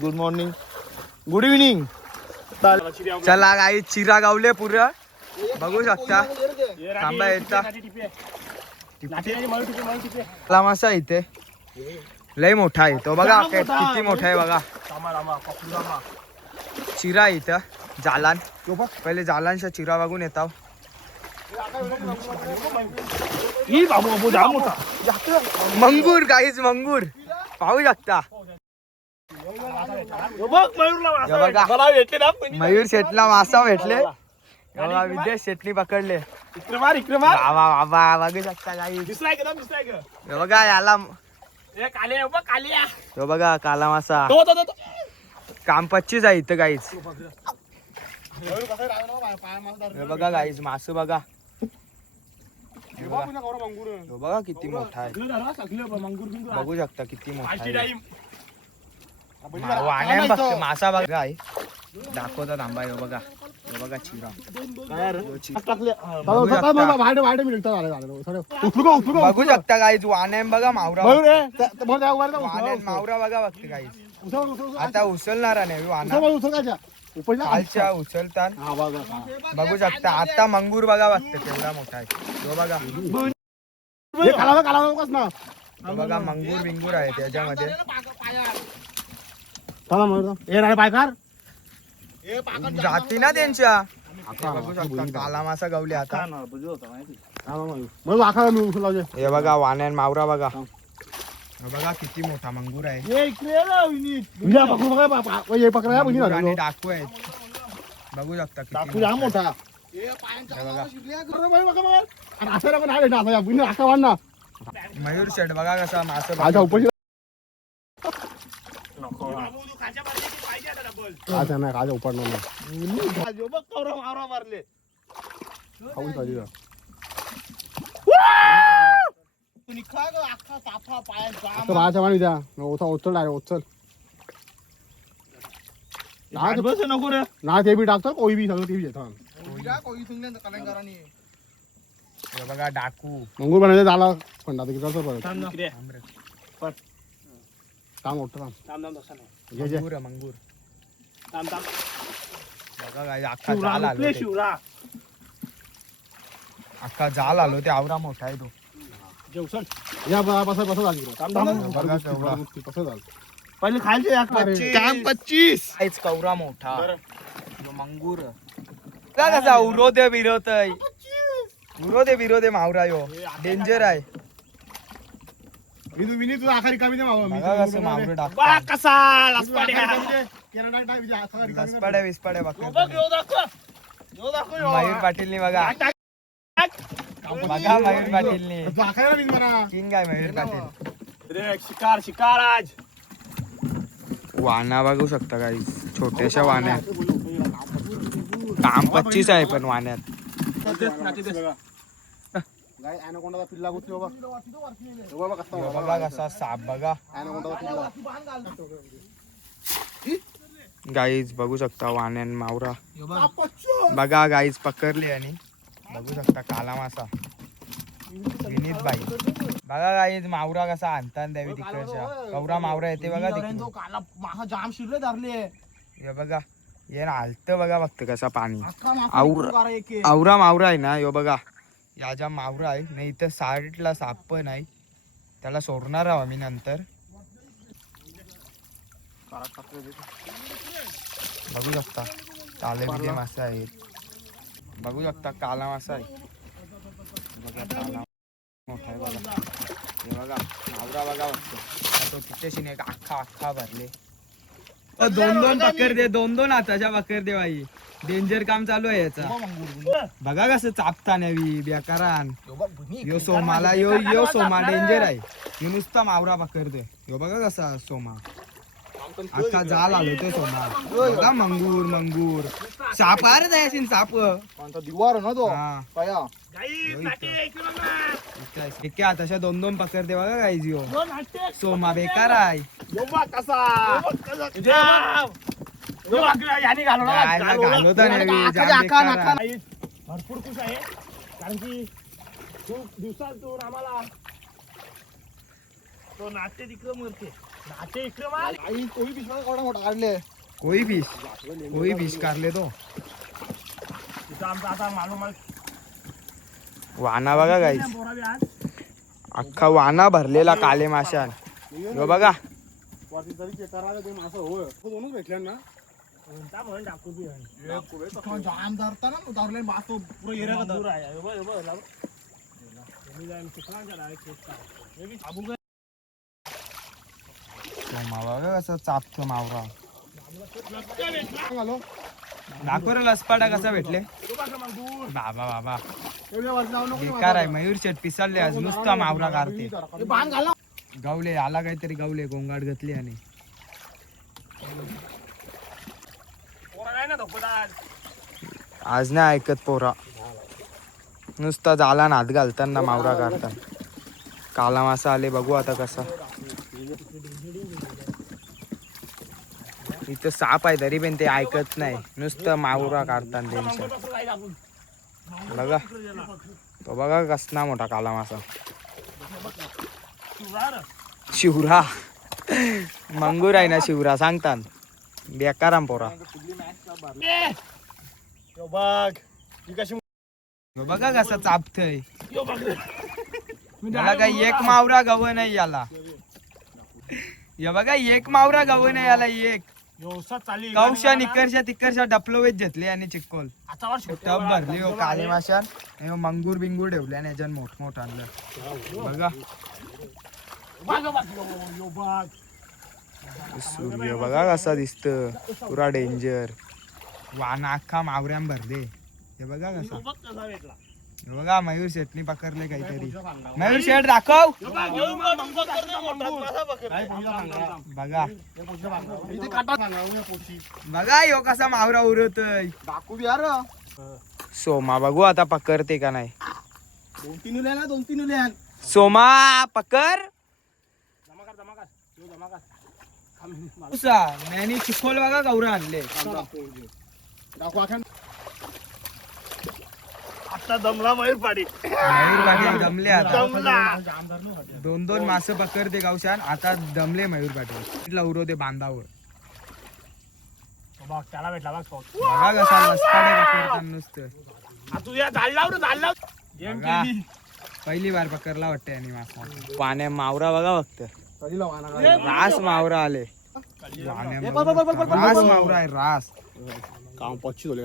Good morning good evening चला काही चिरा गावले पुरं। बघू शकता। थांबा येता। मासा इथे. लय मोठा आहे तो. बघा किती मोठा आहे बघा. चिरा इथं. जालान. पहिले जालानचा चिरा बघून येतो मंगूर काहीच मंगूर. पाहू शकता. बघा मयूर शेटला मासा भेटले. विदेश शेटनी पकडले. बघू शकता काही. बघा याला हे बघा काला. मासा काम पच्चीस आहे इथं काहीच बघा काहीच मासू बघा. बघा. बघा किती मोठा आहे. बघू शकता किती मोठा आहे. मा- बघते मासा बघा. आहे दाखवता थांबा हे बघा. हे बघा चिरा. ह्यो चिरा. बघू शकता. बघू शकता. काहीच वाण्यान बघा मावरा. मावरा बघा बघते काहीच आता उचलणार नाही वाना कालच्या उचलतात बघू शकता. आता मंगूर बघा बघते केवढा मोठा आहे. तो बघा. बघा मंगूर बिंगूर आहे त्याच्यामध्ये. जाती ना त्यांच्या. हे बघू शकता काला मासा गवले आता. हे बघा वाण्यान मावरा बघा. हे. बघा किती मोठा मंगूर आहे. मंगूर आणि डाकू आहेत. बघू शकता किती मोठा. आहे. हे बघा. मयूर शेट बघा कसा मासा माझ्या बघा. उपशी काचा नाही काचा उपडणार नाही. खाऊन राहायच्या पाणी द्या ओचा ओचल डायरेक्ट ओचल ना ते बी टाकतो कोई बी सगळं ते बी येतं हे बघा डाकू. मंगूर बनायचं झाला. पण आता किती परत काम मोठं काम. घे जे. मंगूर आहे, मंगूर. बघा काय अख्खा जाल आलो ते. अख्खा जाल आलो ते आवरा मोठा आहे तो. या बा- बसा बसा झाली बघा केवढा. कसं झालं. पहिले खायचे काम पच्चीस. काहीच कवरा मोठा. तो मंगूर. बघा कसा उरोदे उरोदे मावरा यो. डेंजर आहे. विनू विनी तुझा आखारी कमी दे मावा मी बघा कसं मावरं बा. लसपाड्या विस्पाड्या. मयूर पाटीलनी बघा. मयूर पाटीलनी. किंग आहे मयूर पाटील. रे शिकार शिकार आज. वाना बघू शकता काही छोट्याशा वाण्या काम पच्चीस आहे पण वाण्यात. हे. बघा. कसा साप बघा. गाईज बघू शकता वाण्यान मावरा. बघा. गाईज पकडले आणि बघू शकता काला मासा. विनीत बाई. बघा गाईज मावरा कसा आणतात द्यावी तिकडच्या. कवरा मावरा येते बघा तिकडे. जाम शिरले धरले. बघा. ये ना हालत बघा बघते कसा पाणी. एक. आवरा मावरा आहे ना ह्यो बघा. या ज्या मावरा आहे नाही इथं साईडला साप पण आहे. त्याला सोडणार आहो आम्ही नंतर. बघू शकता काले बिले मासे आहेत. बघू शकता काला मासा आहे. हे बघा काला मोठा आहे बघा. हे बघा मावरा बघा बघतो आता तो तिथेशी नाही का अख्खा अख्खा भरले. दोन दोन पकड दे दोन दोन हाताच्या दे बाई. डेंजर काम चालू आहे याचा. बघा कसं चापता नवी बेकारान. यो सोमाला यो यो सोमा डेंजर आहे. यो नुसता मावरा पकडतोय यो बघा कसा सोमा. अख्खा जाल आलो तो सोमा. बघा मंगूर मंगूर. साप अरे दयाशीन साप. कोणता दिवार ना तो? हा. पाया. यो हाताच्या दोन दोन पकडते बघा काय जिओ दोन नाटे. सोमा बेकार यो. यो. घालवता नाही, जाम आहे. भरपूर खुश आहे. कारण की खूप दिवसातून आम्हाला तो नाट्य तिकडं मरते कोणा मोठा काढले कोई फिश कोई फिश कारले तो। वाना बघा गाईस अख्खा वाना भरलेला काले माशान. ह्यो बघा. आहे. जाम धरता ना धरले मासं पुरं एरिया दूर आहे हे बघ, हे बघ, लाव. तुम्ही जाऊन चिखलांच्या direct केस कसं चापतो मावरा. नागपूरला दाखव लसपाटा कसा भेटले? बाबा बाबा. बेकार आहे मयूर शेट पिसाळले आज. नुसता मावरा काढते गावले आला काहीतरी गावले गोंगाट घेतली आणि. आज नाही ऐकत पोरा. नुसता झाला नाद घालताना मावरा काढताना काला मासा आले बघू आता कसा. इथं साप आहे तरी पण ते ऐकत नाही. नुसतं मावरा काढताना त्यांच्या. बघा. तो बघा कसना मोठा काला मासा. शिवरा. मंगूर आहे ना शिवरा सांगतान बेकाराम पोरा. बघ कसा चापतय. मला एक मावरा गव नाही याला. या बघा एक मावरा गव नाही याला एक. व्यवसाय चालली. कौशा निकरशा तिकरशा डपलोवेच घेतले आणि चिक्कोल. आता टप भरली हो काळे माशान. आणि हो मंगूर बिंगूर ठेवले आणि याच्यात मोठ मोठ आणलं. बघा. सूर्य बघा कसा दिसत. पुरा डेंजर वाना अख्खा मावऱ्यान भरले. हे बघा यो कसा. बघ कसा भेटला. हे बघा मयूर शेटनी पकडले काहीतरी. मयूर शेट दाखव! बघ, यो बघ, यो कसा मावरा उरवतोय यार सोमा बघू आता पकडते का नाही. दोन तीन उल्या ना दोन तीन उल्या सोमा पकड मैंने चिखोल बघा गौरा आणले. आता दमला मयूर पाडी मयूर पाटील दमले आता. दमला. दोन दोन मासे पकडते गावशान आता दमले मयूर पाटील. लवरवते बांधावर. बघ त्याला भेटला बघ पाऊस. बघा कसा लसकाडे पकडतात नुसतं. आ, तू या झाड लाव रे झाड लाव. गेम बघा. केली पहिली बार पकडला वाटते आणि मासा. पाण्या मावरा बघा फक्त. रास मावरा आले. रास मावरा आहे रास. काम पच्चीस होले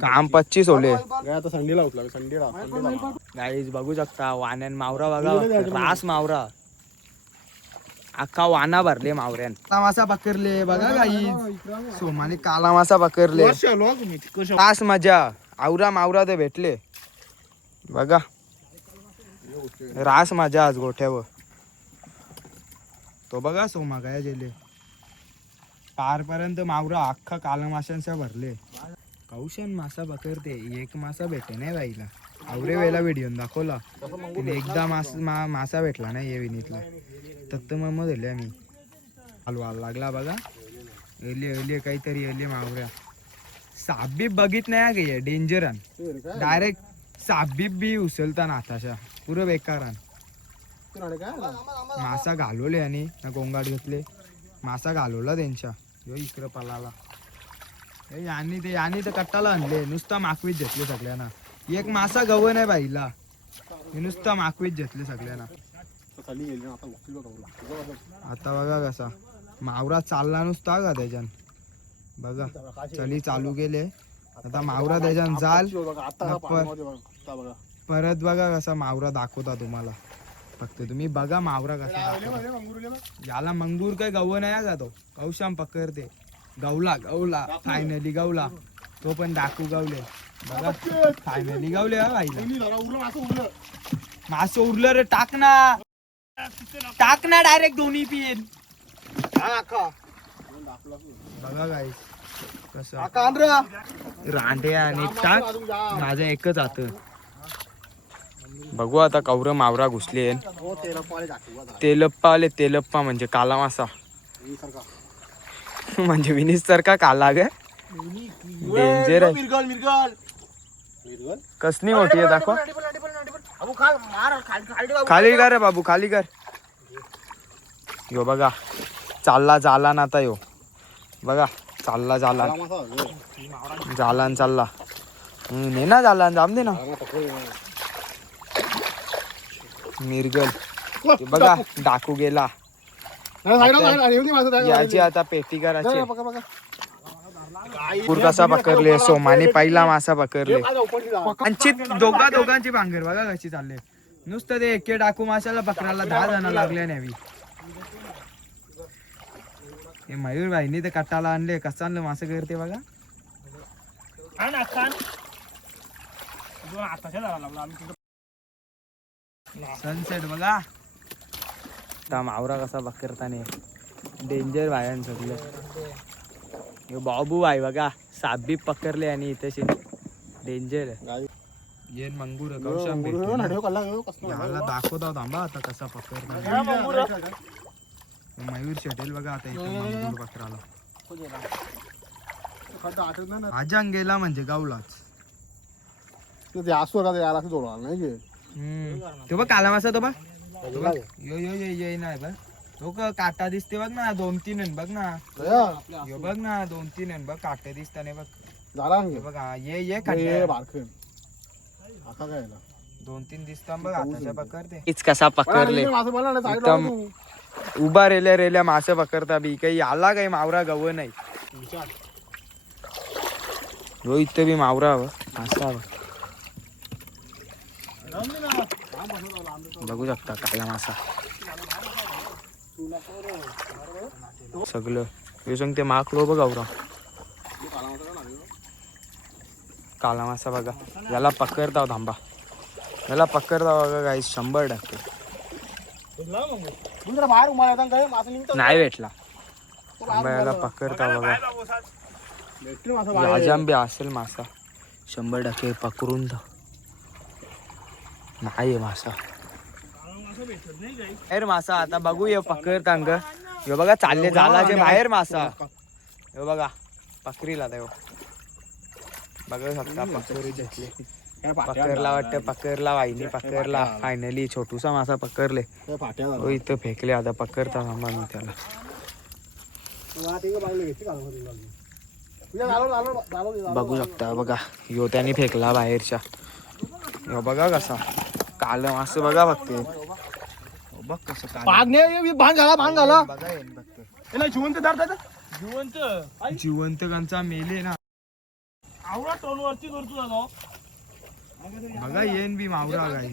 काम पच्चीस होले काय आता संडेला उठला संडेला संडेला. गाईज बघू शकता वाण्यान मावरा बघा. रास मावरा. अख्खा वाना भरले मावऱ्यान. मासा पकडले बघा गाईज सोमाने काला मासा पकडले रास मजा. आवरा मावरा ते भेटले. बघा. रास मजा आज गोठ्यावर. तो बघा सोमा काय गेले पारपर्यंत मावरा अख्खा काला माशांचा भरले. कौशन मासा पकडते एक मासा भेटे नाही बाईला. आवरे वेळेला व्हिडिओ दाखवला. तिने एकदा मास मा मासा भेटला नाही ये विनीतला. तत्त मग दिले आम्ही. हलवा लागला बघा. एले एले काहीतरी एले मावऱ्या. साबी बघित नाही गे डेंजर डायरेक्ट साप बी बी उचलता नाताशा. पुरं बेकारान मासा घालवले आणि गोंगाट घेतले. मासा घालवला त्यांच्या. ह्यो इकडं पलाला. हे यांनी ते यांनी तर कट्टाला आणले. नुसता माकवीत घेतले सगळ्यांना. एक मासा गव नाही बाईला हे नुसता माकवीत घेतले सगळ्यांना. गेली आता बघा कसा. मावरा चालला नुसता का त्याच्यान? बघा. चली चालू केले. आता मावरा त्याच्यान जाल. परत बघा कसा मावरा दाखवता तुम्हाला. फक्त तुम्ही बघा मावरा कसा. याला मंगूर काय गव नाही का तो कौशाम पकडते गवला गवला फायनली गवला. तो पण डाकू गवले. बघा. फायनली गवले हा भाईला. मासं उरलं. रे टाक ना. टाक ना डायरेक्ट दोन्ही पिन. बघा गाईस कसं. रांडे आणि टाक. माझं एकच हात. बघू आता कौर मावरा घुसले तेलप्पा आले तेलप्पा म्हणजे, म्हणजे काला मासा म्हणजे सारखा. म्हणजे का सारखा काला ग? डेंजर आहे. कसली मोठी आहे दाखवा. खाली कर रे बाबू खाली कर. यो बघा चालला जाला ना आता यो. बघा चालला जाला झाला चालला. हम्म, ने ना जालान जाम दे ना. ते बघा डाकू गेला. याची आता पेटी करायची. पूर कसा पकडले सोमाने पहिला मासा पकडले. त्यांची दोघा दोघांची भांगर बघा कशी चालले नुसतं ते एके डाकू माशाला पकडायला दहा जण लागले नेवी हे मयूर भाईनी ते कट्टाला आणले कसं आणलं मासे करते बघा. आताच्या झाला लागला आम्ही सनसेट बघा. आता मावरा कसा पकडताने डेंजर भायन सगळे हे बाबू भाई बघा साप बी पकडले आणि इथे डेंजर मंगूर कौशंबी दाखवता थांबा आता कसा पकडता. मयूर शेटेल बघा आता इथे मंगूर पकडाला. आजांग गेला म्हणजे गावलाच. ते आसू का याला असं जोडणार नाही. तो बघ काला मासा तो बघ? यो यो यो यो नाही बघ. तो काटा दिसते बघ ना दोन तीन आहे बघ ना. यो बघ ना दोन तीन आहे बघ काटे दिसताने बघ. हे. बघ ये? दोन तीन दिसतात बघ आताच्या पकडते हीच कसा पकडले? एकदम-. उभा रेल्या रेल्या मासे पकडता बी काही आला काही मावरा गव नाही. इथं बी मावरा हवं मासा हवं बघू शकता काला मासा. सगळं. हे सांगते माकलो बघा उरा काला मासा बघा. याला पकडता थांबा. याला पकडता बघा काही शंभर टक्के. नाही भेटला. थांबा याला पकडता बघा. बाहेर बी असेल मासा. शंभर टक्के पकडून जा. नाही मासा. बाहेर मासा आता बघू ये पकडता अंग हे बघा चालले जालाचे बाहेर मासा. हे बघा पकरीला देव. बघू शकता पकरी पकडला वाटतं पकडला वाईनी पकडला फायनली छोटूसा मासा पकडले. हो इथं फेकले आता पकडता थांबा मी त्याला. झालो, झालो, झालो, झालो. बघू शकता बघा यो त्याने फेकला बाहेरच्या. यो बघा कसा. काल मासे बघा हो. बघ कसं काल नाही हे भांग झाला भांग झाला. बघा. हे नाही जिवंत धरतात जिवंत. आई, जिवंत कंचा मेले ना. आवळा टोन वरती करतो ना तो. बघा येईन बी मावरा गाई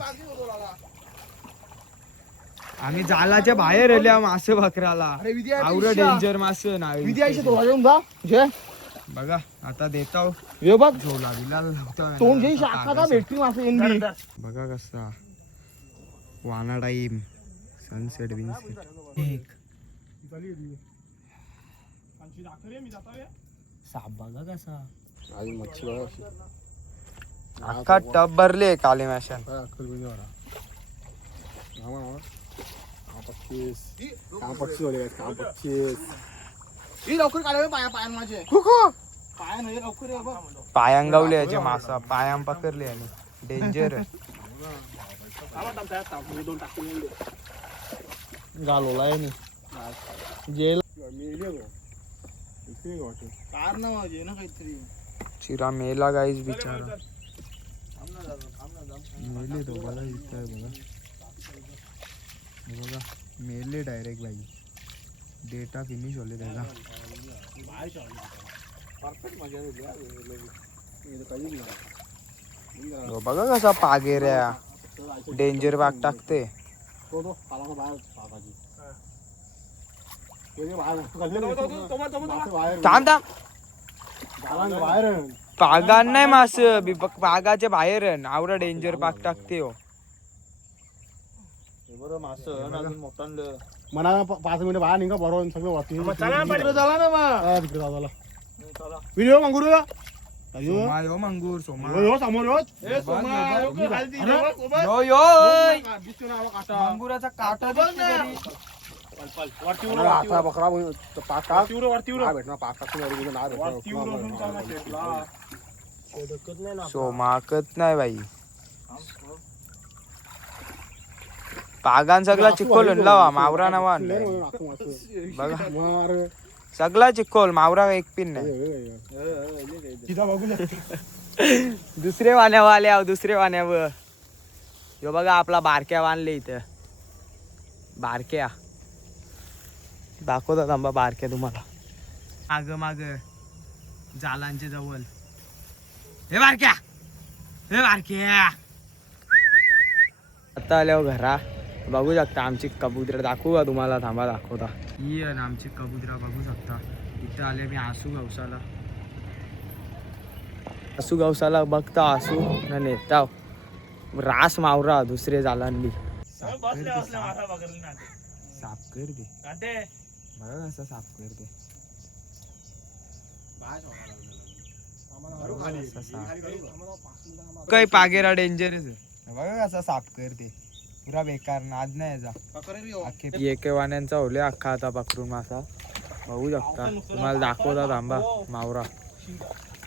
आम्ही जालाच्या बाहेर आल्या मासे बकराला. अरे विधी पेक्षा. डेंजर मासे विधी नाही तो जा जे बघा आता देताव हे बघ झोला बिला लावतो तोंड जे शाखा का भेटली मासे येऊन धर, बी. धर. बघा कसा वाना टाईम सनसेट बिनसेट एक. साप बघा कसा आई मच्छी बघा अशी. अख्खा टब भरले काले माशान बिनी वाला. हा म्हणा, हा. हा पच्चीस. हा पच्चीस वाले आहेत, हा पच्चीस. ही लवकर काढावे पाया पायान माझे पाया नाही लवकर ये बघ. पायांगावले याचे मासा पायां पकडले आणि डेंजर थांबा, थांब, त्यात थांब. मी दोन टाकतो, मी दोन. घालवलाय मी जेल मेली आहे गं. इथे नाही वाटत. कार ना माझी ना काहीतरी चिरा मेला गाईच बिचारा मेले तो बघा इथं आहे बघा हे बघा मेले डायरेक्ट बाई डेटा फिनिश होले त्याचा. हे. हे बघा कसा पागेऱ्या. डेंजर बाग टाकते. तो तो पालाचा बाहेर पाकाची ते बाहेर काढले तो, ना. तो, तो, तो, तो, तो, मासे बाहेर थांब पागान नाही मास पागाचे बाहेर आवडा डेंजर बाग टाकते हो मना प- पाच मिनिटं बाहेर निघा बरोबर सगळं वाटते मग चला ना पाटील. तिकडे झाला ना मग तिकडे व्हिडिओ मंगुरू अयो सोमा यो मंगूर सोमा यो, यो, समोर यो. ए, सोमा, यो, का खालती, अरे. यो, सोमा. यो यो ओय. दिसतो ना काटा. मंगुराचा काटा दिसतो तरी. पल, पल. वरती उडव, अरे, वरती आता उडव. बकरा बघ, तो पाक टाक. वरती उडव, वरती उडव. नाही भेटणार. वरती उडव, शेटला. नाही बाई पागान सगळा चिक्कोल लावा मावरा नवा आणलाय. बघा. सगळा चिक्कोल मावरा एक पिन नाही दुसरे वाण्यावर आले आहो दुसरे वाण्यावर. ह्यो बघा आपला बारक्या बांधले इथं. बारक्या. दाखवता थांबा बारक्या तुम्हाला. माग माग. जालांच्या जवळ. हे बारक्या. हे बारक्या. आता आल्यावर घरा. बघू शकता आमची कबुतर. दाखवू का तुम्हाला? थांबा दाखवता. ही आहे ना आमची कबुतरा बघू शकता. इथं आले मी आसू गवसाला. आसू गवसाला बघता आसू. न नेता रास मावरा दुसरे जालांनी. साफ कर दे, साफ. साफ कर दे. बघा कसं साफ कर दे काही पागेरा डेंजरच आहे. बघा कसा साफ कर दे. पुरा बेकार नाद नाही याचा अख्खे एके वाण्यांचा होले अख्खा आता पकडून मासा. बघू शकता. तुम्हाला दाखवता थांबा मावरा.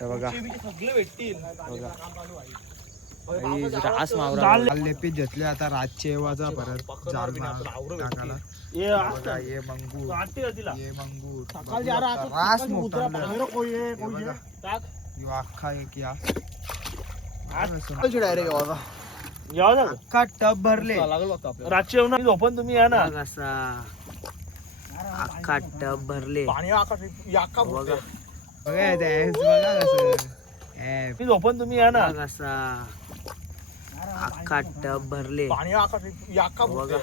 हे बघा. रास मावरा. लेपीत घेतले आता रातचे येवाचा परत टाकाला बघा ये ये रास मोठा हे यो अख्खा या अख्खा टब भरले. रातची येऊन झोपन तुम्ही या ना. कसा अख्खा टब भरले. बघा. बघा dance बघा कसं ए, मी झोपन तुम्ही या ना. बघा कसा अख्खा टब भरले. बघा.